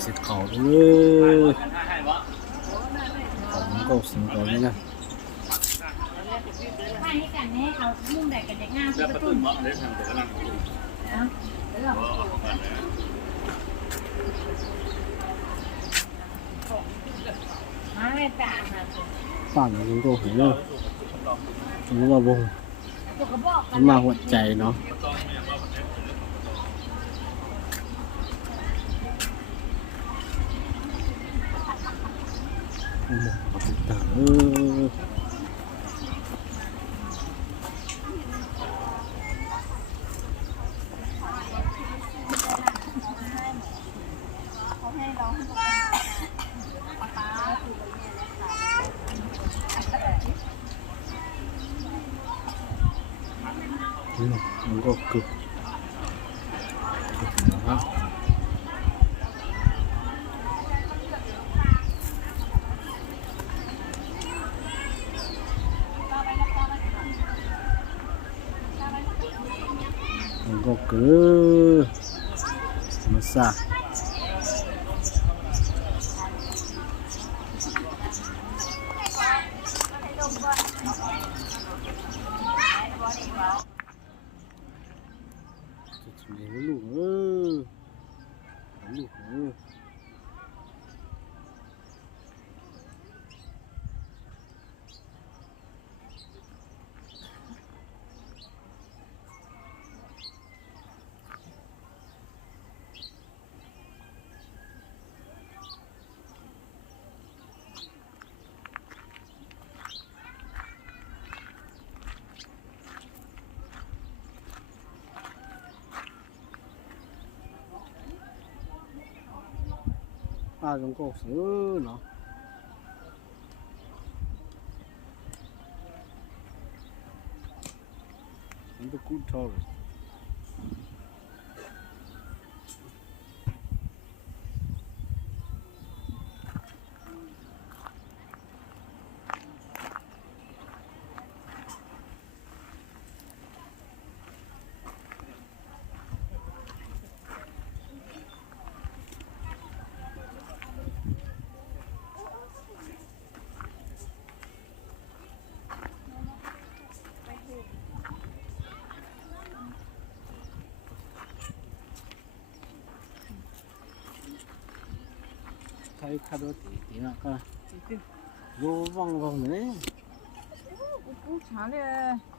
เสร็จเขาเลยของก็สิงก่อนนี่นะให้กันให้เอามุ่งแดดกันอย่างงามที่ประตูมาไม่ต่างนะ ฝั่งนี้ก็เห็นเลยรู้ว่าวงมาหัวใจเนาะต่างมันก็กึกนะครับมันก็กึกมาซะลูกลูกป้าต้องก็ซื้อเนาะมันจะกูทอร์ไทยคาร์ดตีนะก็โยว่างๆเนี่ยกู잘해